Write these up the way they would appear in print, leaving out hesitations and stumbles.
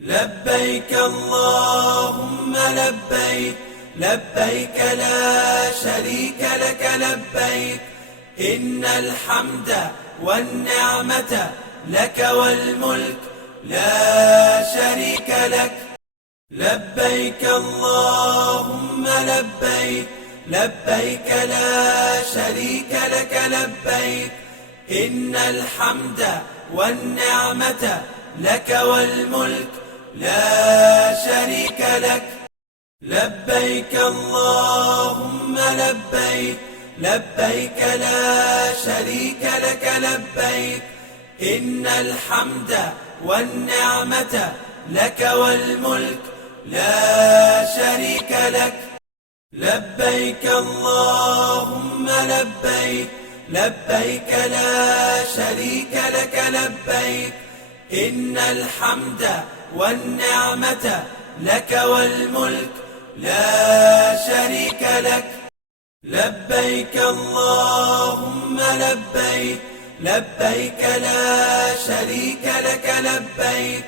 لبيك اللهم لبيك، لبيك لا شريك لك لبيك، إن الحمد والنعمة لك والملك لا شريك لك. لبيك اللهم لبيك، لبيك لا شريك لك لبيك، إن الحمد والنعمة لك والملك لا شريك لك. لبيك اللهم لبيك، لبيك لا شريك لك لبيك، إن الحمد والنعمة لك والملك لا شريك لك. لبيك اللهم لبيك، لبيك لا شريك لك لبيك، إن الحمد والنعمة لك والملك لا شريك لك. لبيك اللهم لبيك، لبيك لا شريك لك لبيك،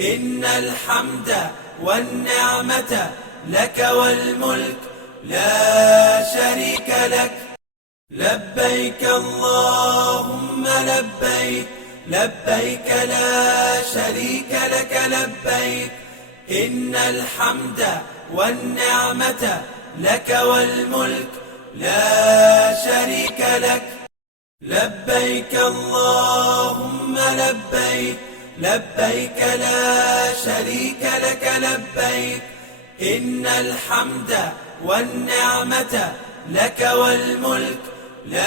إن الحمد والنعمة لك والملك لا شريك لك. لبيك اللهم لبيك، لبيك لا شريك لك لبيك، إن الحمد والنعمة لك والملك لا شريك لك. لبيك اللهم لبيك، لبيك لا شريك لك لبيك، إن الحمد والنعمة لك والملك